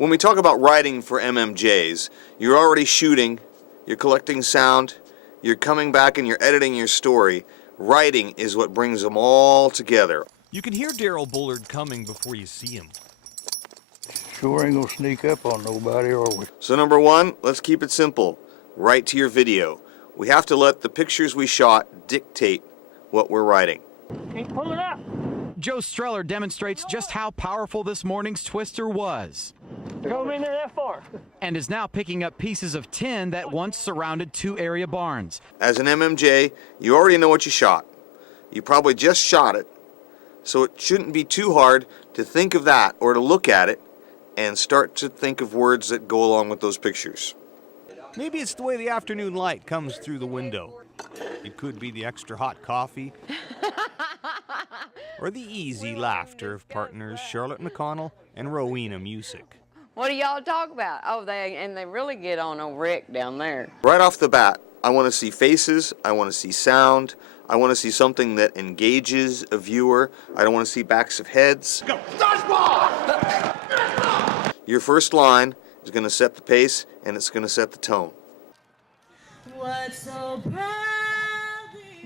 When we talk about writing for MMJs, you're already shooting, you're collecting sound, you're coming back and you're editing your story. Writing is what brings them all together. You can hear Daryl Bullard coming before you see him. Sure ain't gonna sneak up on nobody, are we? So number one, let's keep it simple. Write to your video. We have to let the pictures we shot dictate what we're writing. Hey, pull it up. Joe Streller demonstrates just how powerful this morning's twister was. Go in there that far. And is now picking up pieces of tin that once surrounded two area barns. As an MMJ, you already know what you shot. You probably just shot it, so it shouldn't be too hard to think of that or to look at it and start to think of words that go along with those pictures. Maybe it's the way the afternoon light comes through the window. It could be the extra hot coffee. Or the easy laughter of partners Charlotte McConnell and Rowena Music. What do y'all talk about? Oh, they really get on old Rick down there. Right off the bat, I want to see faces, I want to see sound, I want to see something that engages a viewer. I don't want to see backs of heads. Go. Your first line is going to set the pace and it's going to set the tone.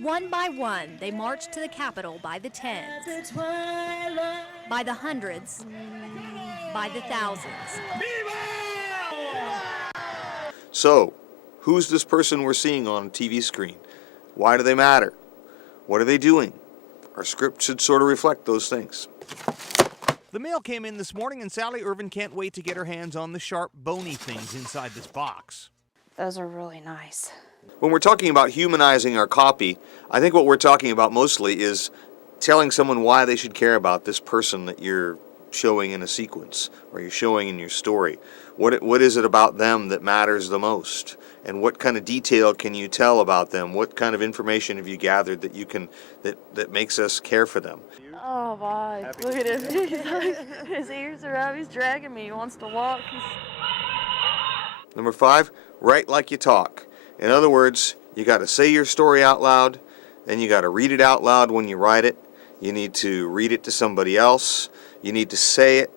One by one, they marched to the Capitol by the tens, by the hundreds, by the thousands. So, who's this person we're seeing on a TV screen? Why do they matter? What are they doing? Our script should sort of reflect those things. The mail came in this morning and Sally Irvin can't wait to get her hands on the sharp, bony things inside this box. Those are really nice. When we're talking about humanizing our copy, I think what we're talking about mostly is telling someone why they should care about this person that you're showing in a sequence or you're showing in your story. What is it about them that matters the most? And what kind of detail can you tell about them? What kind of information have you gathered that you can that makes us care for them? Oh my, look at him. His ears are out, he's dragging me, he wants to walk. Number 5, write like you talk. In other words, you got to say your story out loud, then you got to read it out loud when you write it. You need to read it to somebody else. You need to say it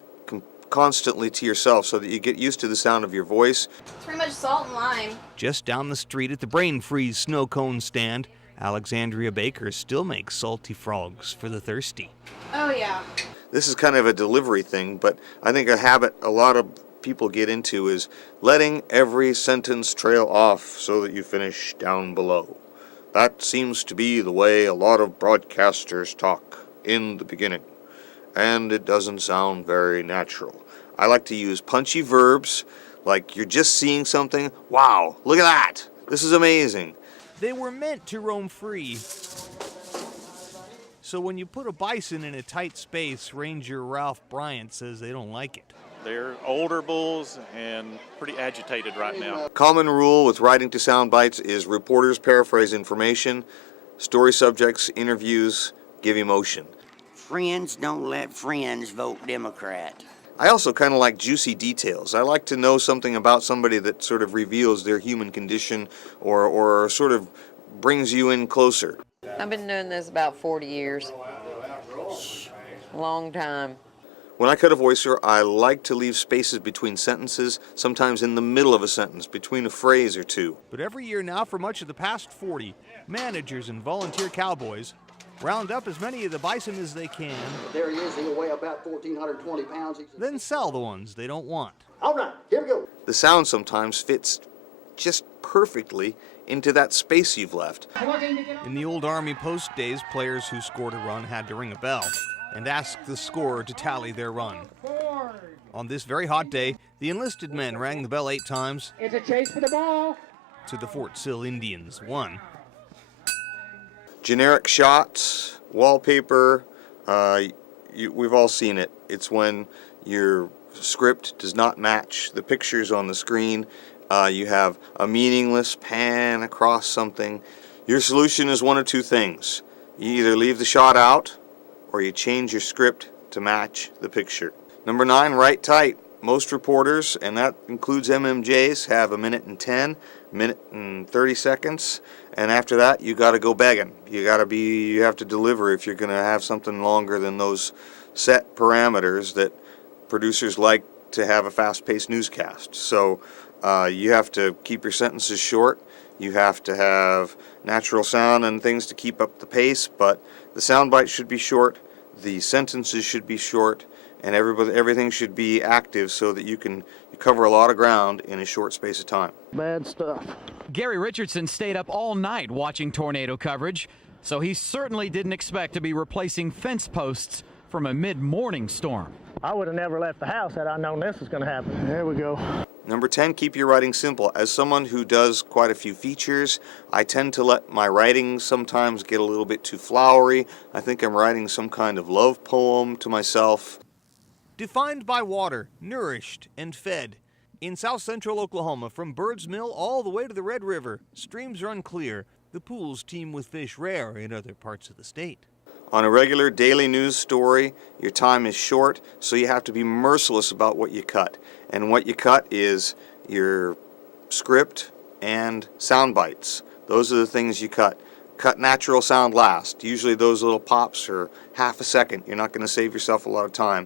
constantly to yourself so that you get used to the sound of your voice. It's pretty much salt and lime. Just down the street at the Brain Freeze snow cone stand, Alexandria Baker still makes salty frogs for the thirsty. Oh yeah. This is kind of a delivery thing, but I think a habit a lot of people get into is letting every sentence trail off so that you finish down below. That seems to be the way a lot of broadcasters talk in the beginning, and it doesn't sound very natural. I like to use punchy verbs, like you're just seeing something. Wow, look at that. This is amazing. They were meant to roam free. So when you put a bison in a tight space, Ranger Ralph Bryant says they don't like it. They're older bulls and pretty agitated right now. Common rule with writing to sound bites is reporters paraphrase information, story subjects, interviews, give emotion. Friends don't let friends vote Democrat. I also kind of like juicy details. I like to know something about somebody that sort of reveals their human condition or sort of brings you in closer. I've been doing this about 40 years. Long time. When I cut a voiceover, I like to leave spaces between sentences, sometimes in the middle of a sentence, between a phrase or two. But every year now, for much of the past 40, managers and volunteer cowboys round up as many of the bison as they can. There he is, he'll weigh about 1,420 pounds. Then sell the ones they don't want. All right, here we go. The sound sometimes fits just perfectly into that space you've left. In the old Army post days, players who scored a run had to ring a bell and ask the scorer to tally their run. On this very hot day, the enlisted men rang the bell 8 times. It's a chase for the ball. To the Fort Sill Indians, 1. Generic shots, wallpaper, we've all seen it. It's when your script does not match the pictures on the screen. You have a meaningless pan across something. Your solution is one of two things. You either leave the shot out or you change your script to match the picture. Number 9, write tight. Most reporters, and that includes MMJs, have 1:10, 1:30 seconds, and after that you got to go begging. You have to deliver if you're going to have something longer than those set parameters that producers like to have a fast-paced newscast. So you have to keep your sentences short. You have to have natural sound and things to keep up the pace, but the sound bites should be short, the sentences should be short, and everything should be active so that you cover a lot of ground in a short space of time. Bad stuff. Gary Richardson stayed up all night watching tornado coverage, so he certainly didn't expect to be replacing fence posts from a mid-morning storm. I would have never left the house had I known this was going to happen. There we go. Number 10, keep your writing simple. As someone who does quite a few features, I tend to let my writing sometimes get a little bit too flowery. I think I'm writing some kind of love poem to myself. Defined by water, nourished and fed. In south central Oklahoma, from Bird's Mill all the way to the Red River, streams run clear. The pools teem with fish rare in other parts of the state. On a regular daily news story, your time is short, so you have to be merciless about what you cut. And what you cut is your script and sound bites. Those are the things you cut. Cut natural sound last. Usually those little pops are half a second. You're not going to save yourself a lot of time.